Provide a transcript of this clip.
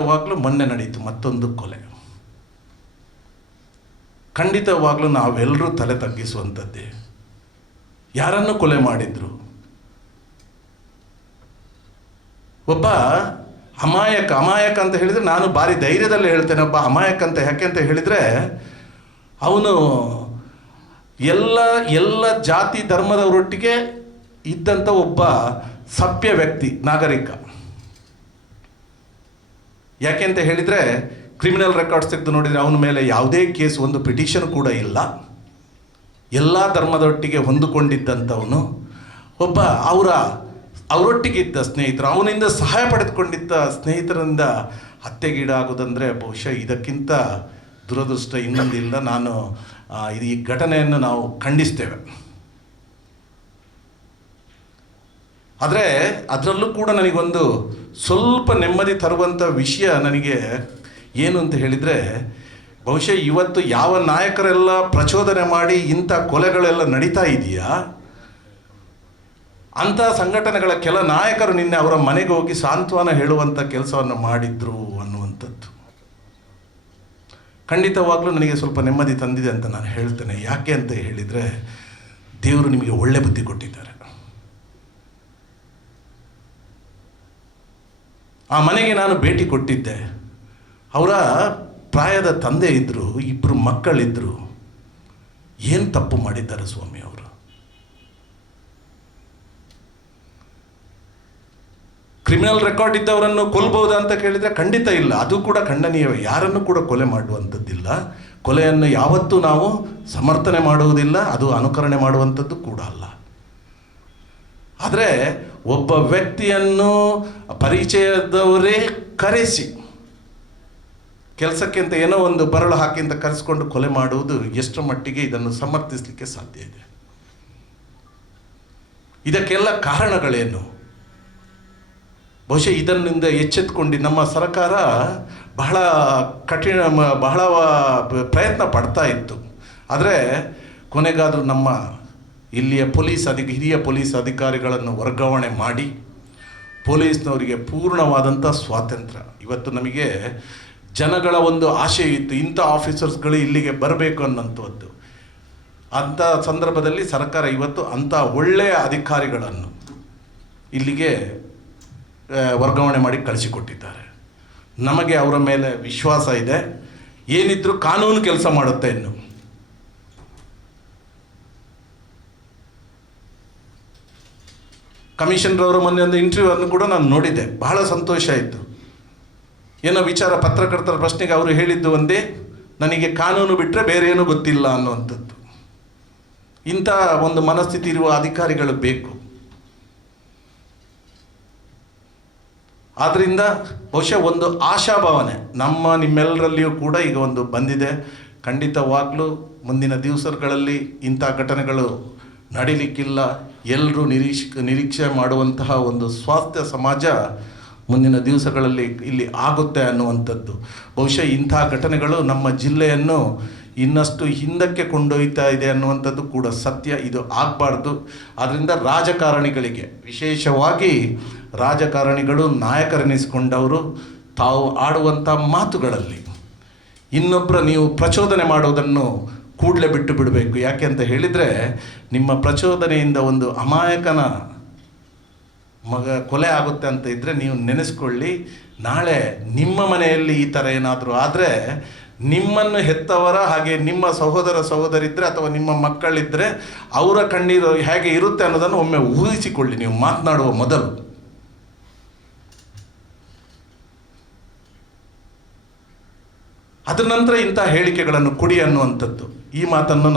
ಖಂಡಿತವಾಗ್ಲೂ ಮೊನ್ನೆ ನಡೀತು ಮತ್ತೊಂದು ಕೊಲೆ. ಖಂಡಿತವಾಗ್ಲೂ ನಾವೆಲ್ಲರೂ ತಲೆ ತಗ್ಗಿಸುವಂಥದ್ದೇ. ಯಾರನ್ನು ಕೊಲೆ ಮಾಡಿದ್ರು? ಒಬ್ಬ ಅಮಾಯಕ ಅಂತ ಹೇಳಿದರೆ, ನಾನು ಭಾರಿ ಧೈರ್ಯದಲ್ಲಿ ಹೇಳ್ತೇನೆ, ಒಬ್ಬ ಅಮಾಯಕ ಅಂತ. ಯಾಕೆ ಅಂತ ಹೇಳಿದರೆ, ಅವನು ಎಲ್ಲ ಜಾತಿ ಧರ್ಮದವರೊಟ್ಟಿಗೆ ಇದ್ದಂಥ ಒಬ್ಬ ಸಭ್ಯ ವ್ಯಕ್ತಿ, ನಾಗರಿಕ. ಯಾಕೆ ಅಂತ ಹೇಳಿದರೆ, ಕ್ರಿಮಿನಲ್ ರೆಕಾರ್ಡ್ಸ್ ತೆಗೆದು ನೋಡಿದರೆ ಅವನ ಮೇಲೆ ಯಾವುದೇ ಕೇಸ್, ಒಂದು ಪಿಟಿಷನ್ ಕೂಡ ಇಲ್ಲ. ಎಲ್ಲ ಧರ್ಮದೊಟ್ಟಿಗೆ ಹೊಂದಿಕೊಂಡಿದ್ದಂಥವನು ಒಬ್ಬ. ಅವರೊಟ್ಟಿಗೆ ಇದ್ದ ಸ್ನೇಹಿತರು, ಅವನಿಂದ ಸಹಾಯ ಪಡೆದುಕೊಂಡಿದ್ದ ಸ್ನೇಹಿತರಿಂದ ಹತ್ಯೆಗೀಡಾಗುವುದಂದರೆ ಬಹುಶಃ ಇದಕ್ಕಿಂತ ದುರದೃಷ್ಟ ಇನ್ನೊಂದಿಲ್ಲ. ಈ ಘಟನೆಯನ್ನು ನಾವು ಖಂಡಿಸ್ತೇವೆ. ಆದರೆ ಅದರಲ್ಲೂ ಕೂಡ ನನಗೊಂದು ಸ್ವಲ್ಪ ನೆಮ್ಮದಿ ತರುವಂಥ ವಿಷಯ ನನಗೆ ಏನು ಅಂತ ಹೇಳಿದರೆ, ಬಹುಶಃ ಇವತ್ತು ಯಾವ ನಾಯಕರೆಲ್ಲ ಪ್ರಚೋದನೆ ಮಾಡಿ ಇಂಥ ಕೊಲೆಗಳೆಲ್ಲ ನಡೀತಾ ಇದೆಯಾ, ಅಂಥ ಸಂಘಟನೆಗಳ ಕೆಲ ನಾಯಕರು ನಿನ್ನೆ ಅವರ ಮನೆಗೆ ಹೋಗಿ ಸಾಂತ್ವನ ಹೇಳುವಂಥ ಕೆಲಸವನ್ನು ಮಾಡಿದ್ರು ಅನ್ನುವಂಥದ್ದು ಖಂಡಿತವಾಗ್ಲೂ ನನಗೆ ಸ್ವಲ್ಪ ನೆಮ್ಮದಿ ತಂದಿದೆ ಅಂತ ನಾನು ಹೇಳ್ತೇನೆ. ಯಾಕೆ ಅಂತ ಹೇಳಿದರೆ, ದೇವರು ನಿಮಗೆ ಒಳ್ಳೆ ಬುದ್ಧಿ ಕೊಟ್ಟಿದ್ದಾರೆ. ಆ ಮನೆಗೆ ನಾನು ಭೇಟಿ ಕೊಟ್ಟಿದ್ದೆ. ಅವರ ಪ್ರಾಯದ ತಂದೆ ಇದ್ದರು, 2 ಮಕ್ಕಳಿದ್ದರು. ಏನು ತಪ್ಪು ಮಾಡಿದ್ದಾರೆ ಸ್ವಾಮಿ ಅವರು? ಕ್ರಿಮಿನಲ್ ರೆಕಾರ್ಡ್ ಇದ್ದವರನ್ನು ಕೊಲ್ಬಹುದಾ ಅಂತ ಕೇಳಿದರೆ ಖಂಡಿತ ಇಲ್ಲ. ಅದು ಕೂಡ ಖಂಡನೀಯವೇ. ಯಾರನ್ನು ಕೂಡ ಕೊಲೆ ಮಾಡುವಂಥದ್ದಿಲ್ಲ. ಕೊಲೆಯನ್ನು ಯಾವತ್ತೂ ನಾವು ಸಮರ್ಥನೆ ಮಾಡುವುದಿಲ್ಲ, ಅದು ಅನುಕರಣೆ ಮಾಡುವಂಥದ್ದು ಕೂಡ ಅಲ್ಲ. ಆದರೆ ಒಬ್ಬ ವ್ಯಕ್ತಿಯನ್ನು ಪರಿಚಯದವರೇ ಕರೆಸಿ ಕೆಲಸಕ್ಕೆ ಅಂತ ಏನೋ ಒಂದು ಬರಳು ಹಾಕಿ ಅಂತ ಕರೆಸಿಕೊಂಡು ಕೊಲೆ ಮಾಡುವುದು ಎಷ್ಟು ಮಟ್ಟಿಗೆ ಇದನ್ನು ಸಮರ್ಥಿಸಲಿಕ್ಕೆ ಸಾಧ್ಯ ಇದೆ? ಇದಕ್ಕೆಲ್ಲ ಕಾರಣಗಳೇನು? ಬಹುಶಃ ಇದನ್ನಿಂದ ಎಚ್ಚೆತ್ತುಕೊಂಡು ನಮ್ಮ ಸರ್ಕಾರ ಬಹಳ ಪ್ರಯತ್ನ ಪಡ್ತಾ ಇತ್ತು. ಆದರೆ ಕೊನೆಗಾದರೂ ನಮ್ಮ ಇಲ್ಲಿಯ ಹಿರಿಯ ಪೊಲೀಸ್ ಅಧಿಕಾರಿಗಳನ್ನು ವರ್ಗಾವಣೆ ಮಾಡಿ ಪೊಲೀಸ್ನವರಿಗೆ ಪೂರ್ಣವಾದಂಥ ಸ್ವಾತಂತ್ರ್ಯ. ಇವತ್ತು ನಮಗೆ ಜನಗಳ ಒಂದು ಆಶೆ ಇತ್ತು, ಇಂಥ ಆಫೀಸರ್ಸ್ಗಳು ಇಲ್ಲಿಗೆ ಬರಬೇಕು ಅನ್ನೋಂಥದ್ದು. ಅಂಥ ಸಂದರ್ಭದಲ್ಲಿ ಸರ್ಕಾರ ಇವತ್ತು ಅಂಥ ಒಳ್ಳೆಯ ಅಧಿಕಾರಿಗಳನ್ನು ಇಲ್ಲಿಗೆ ವರ್ಗಾವಣೆ ಮಾಡಿ ಕಳಿಸಿಕೊಟ್ಟಿದ್ದಾರೆ. ನಮಗೆ ಅವರ ಮೇಲೆ ವಿಶ್ವಾಸ ಇದೆ. ಏನಿದ್ರೂ ಕಾನೂನು ಕೆಲಸ ಮಾಡುತ್ತೆ. ಇನ್ನು ಕಮಿಷನರ್ ಅವರ ಮೊನ್ನೆ ಒಂದು ಇಂಟರ್ವ್ಯೂ ಅನ್ನು ಕೂಡ ನಾನು ನೋಡಿದ್ದೆ, ಬಹಳ ಸಂತೋಷ ಆಯಿತು. ಏನೋ ಪತ್ರಕರ್ತರ ಪ್ರಶ್ನೆಗೆ ಅವರು ಹೇಳಿದ್ದು ಒಂದೇ, ನನಗೆ ಕಾನೂನು ಬಿಟ್ಟರೆ ಬೇರೆ ಏನೂ ಗೊತ್ತಿಲ್ಲ ಅನ್ನುವಂಥದ್ದು. ಇಂಥ ಒಂದು ಮನಸ್ಥಿತಿ ಇರುವ ಅಧಿಕಾರಿಗಳು ಬೇಕು. ಆದ್ದರಿಂದ ಬಹುಶಃ ಒಂದು ಆಶಾಭಾವನೆ ನಿಮ್ಮೆಲ್ಲರಲ್ಲಿಯೂ ಕೂಡ ಈಗ ಒಂದು ಬಂದಿದೆ. ಖಂಡಿತವಾಗ್ಲೂ ಮುಂದಿನ ದಿವಸಗಳಲ್ಲಿ ಇಂಥ ಘಟನೆಗಳು ನಡೀಲಿಕ್ಕಿಲ್ಲ. ಎಲ್ಲರೂ ನಿರೀಕ್ಷೆ ಮಾಡುವಂತಹ ಒಂದು ಸ್ವಾಸ್ಥ್ಯ ಸಮಾಜ ಮುಂದಿನ ದಿವಸಗಳಲ್ಲಿ ಇಲ್ಲಿ ಆಗುತ್ತೆ ಅನ್ನುವಂಥದ್ದು. ಬಹುಶಃ ಇಂಥ ಘಟನೆಗಳು ನಮ್ಮ ಜಿಲ್ಲೆಯನ್ನು ಇನ್ನಷ್ಟು ಹಿಂದಕ್ಕೆ ಕೊಂಡೊಯ್ತಾ ಇದೆ ಅನ್ನುವಂಥದ್ದು ಕೂಡ ಸತ್ಯ. ಇದು ಆಗಬಾರ್ದು. ಆದ್ದರಿಂದ ರಾಜಕಾರಣಿಗಳಿಗೆ, ವಿಶೇಷವಾಗಿ ರಾಜಕಾರಣಿಗಳು, ನಾಯಕರೆನಿಸಿಕೊಂಡವರು ತಾವು ಆಡುವಂಥ ಮಾತುಗಳಲ್ಲಿ ನೀವು ಪ್ರಚೋದನೆ ಮಾಡೋದನ್ನು ಕೂಡಲೇ ಬಿಟ್ಟು ಬಿಡಬೇಕು. ಯಾಕೆ ಅಂತ ಹೇಳಿದರೆ, ನಿಮ್ಮ ಪ್ರಚೋದನೆಯಿಂದ ಒಂದು ಅಮಾಯಕನ ಮಗ ಕೊಲೆ ಆಗುತ್ತೆ ಅಂತ ಇದ್ದರೆ ನೀವು ನೆನೆಸ್ಕೊಳ್ಳಿ, ನಾಳೆ ನಿಮ್ಮ ಮನೆಯಲ್ಲಿ ಈ ಥರ ಏನಾದರೂ ಆದರೆ ನಿಮ್ಮನ್ನು ಹೆತ್ತವರ ಹಾಗೆ ನಿಮ್ಮ ಸಹೋದರಿದ್ದರೆ ಅಥವಾ ನಿಮ್ಮ ಮಕ್ಕಳಿದ್ದರೆ ಅವರ ಕಣ್ಣೀರು ಹೇಗೆ ಇರುತ್ತೆ ಅನ್ನೋದನ್ನು ಒಮ್ಮೆ ಊಹಿಸಿಕೊಳ್ಳಿ ನೀವು ಮಾತನಾಡುವ ಮೊದಲು. ಅದರ ನಂತರ ಇಂಥ ಹೇಳಿಕೆಗಳನ್ನು ಕೊಡಿ ಅನ್ನುವಂಥದ್ದು. ಈ ಮಾತನ್ನು ನಾನು